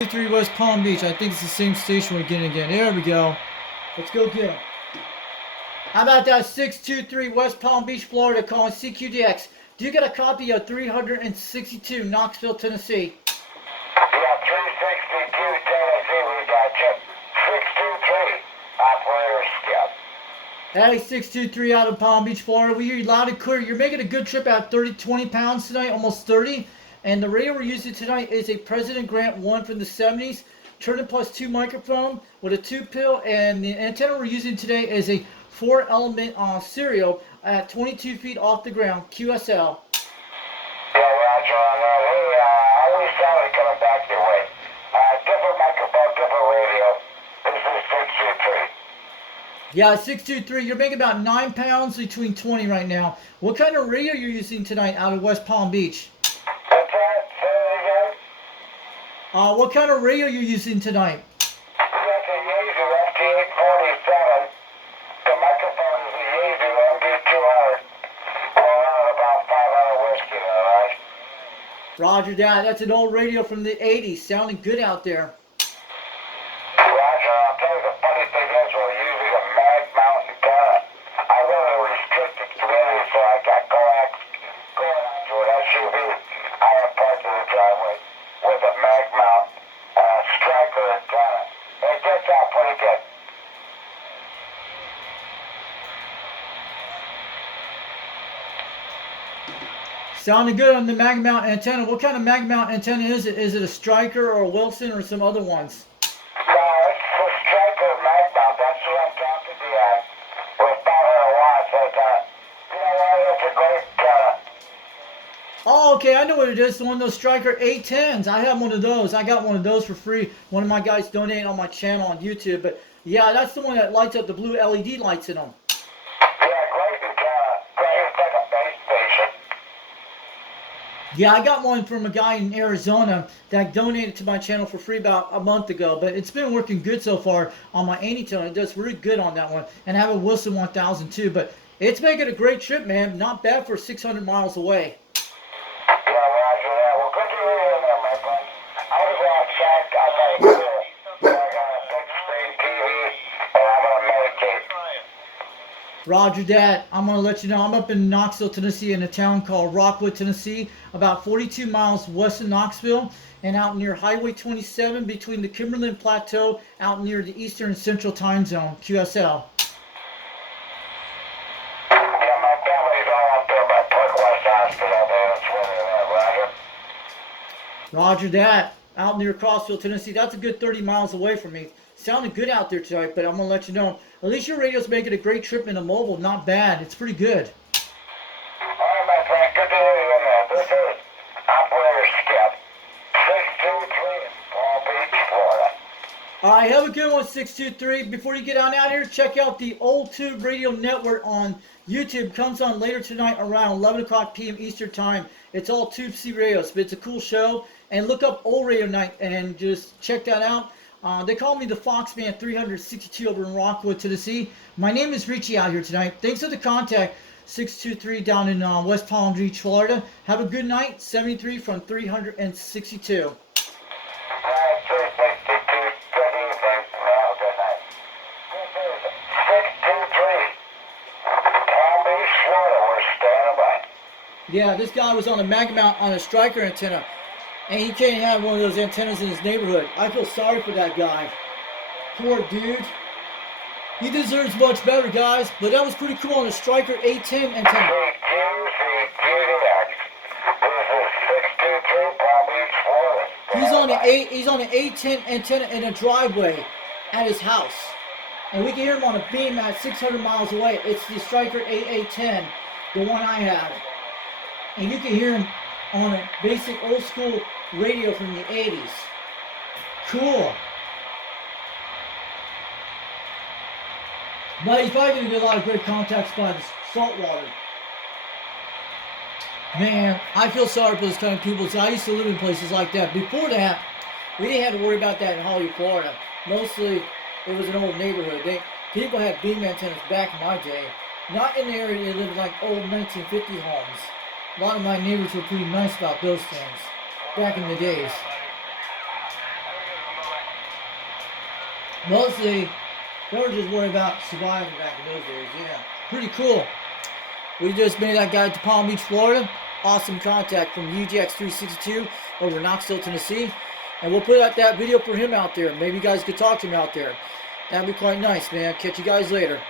623 West Palm Beach. I think it's the same station we're getting again. There we go. Let's go get them. How about that 623 West Palm Beach, Florida, calling CQDX. Do you get a copy of 362 Knoxville, Tennessee? Yeah, 362 Tennessee, we got you. 623, operator skip. Hey, 623 out of Palm Beach, Florida. We hear you loud and clear. You're making a good trip at 20 pounds tonight, almost 30. And the radio we're using tonight is a President Grant 1 from the 70s, Turner Plus 2 microphone with a tube pill. And the antenna we're using today is a 4-element stereo at 22 feet off the ground, QSL. Yeah, roger on that. Hey, always Sally coming back your way. Different microphone, different radio. This is 623. Yeah, 623. You're making about 9 pounds between 20 right now. What kind of radio you're using tonight out of West Palm Beach? What's that? Say it again? What kind of radio you're using tonight? That's a Yaesu FT847. The microphone is a Yaesu MD200. We're on about 500 whiskey, alright? Roger that. That's an old radio from the 80s. Sounding good out there. Roger, I'll tell you the funny thing is we're using a mag mount antenna. I really restricted community so I got coax going onto an SUV. I am parked in the driveway with a mag mount striker antenna. It gets out pretty good. Sounding good on the mag mount antenna. What kind of mag mount antenna is it? Is it a Striker or a Wilson or some other ones? No, it's the striker mag mount. That's what I'm talking to you at. With 500 watts. You know what? It's a great antenna. Oh, okay. I know what it is. One of those Striker 810s. I have one of those. I got one of those for free. One of my guys donated on my channel on YouTube. But yeah, that's the one that lights up the blue LED lights in them. Yeah, great antenna. Great. It's like a base station. Yeah, I got one from a guy in Arizona that donated to my channel for free about a month ago, but it's been working good so far on my Anytone. It does really good on that one. And I have a Wilson 1000 too, but it's making a great trip, man. Not bad for 600 miles away. Yeah, roger that. Well, good to hear you there, my friend. I was outside. I got a grill. I got a big screen TV, and I'm going to meditate. Roger that. I'm going to let you know I'm up in Knoxville, Tennessee, in a town called Rockwood, Tennessee, about 42 miles west of Knoxville, and out near Highway 27 between the Kimberlin Plateau, out near the Eastern and Central Time Zone, QSL. Yeah, my family's all up there by Park West Hospital there. That's where they're at, Roger. Roger that. Out near Crossville, Tennessee. That's a good 30 miles away from me. Sounded good out there tonight, but I'm going to let you know. At least your radio's making a great trip in a mobile. Not bad. It's pretty good. All right, my friend. Good to hear you in there. This is Operator Skip. 623 in Palm Beach, Florida. All right, have a good one, 623. Before you get on out here, check out the Old Tube Radio Network on YouTube. Comes on later tonight around 11 o'clock p.m. Eastern Time. It's all Tube C radios, but it's a cool show. And look up Old Radio Night and just check that out. They call me the Foxman 362 over in Rockwood, Tennessee. My name is Richie out here tonight. Thanks for the contact, 623 down in West Palm Beach, Florida. Have a good night, 73 from 362. All right, 362. Good evening. Have a good night. This is 623. Palm Beach, Florida. We're standing by. Yeah, this guy was on a mag mount on a Striker antenna. And he can't have one of those antennas in his neighborhood. I feel sorry for that guy. Poor dude. He deserves much better, guys. But that was pretty cool on a Striker 810 antenna. He's on an 810 antenna in a driveway at his house. And we can hear him on a beam at 600 miles away. It's the Striker 8810, the one I have. And you can hear him on a basic old school radio from the 80s. Cool. But he's probably going to get a lot of great contacts by the salt water. Man, I feel sorry for those kind of people. So I used to live in places like that. Before that, we didn't have to worry about that in Hollywood, Florida. Mostly, it was an old neighborhood. People had beam antennas back in my day. Not in the area they lived like old 1950 homes. A lot of my neighbors were pretty nice about those things back in the days. Mostly, they were just worried about surviving back in those days. Yeah, pretty cool. We just made that guy to Palm Beach, Florida. Awesome contact from UDX362 over in Knoxville, Tennessee. And we'll put out that video for him out there. Maybe you guys could talk to him out there. That'd be quite nice, man. Catch you guys later.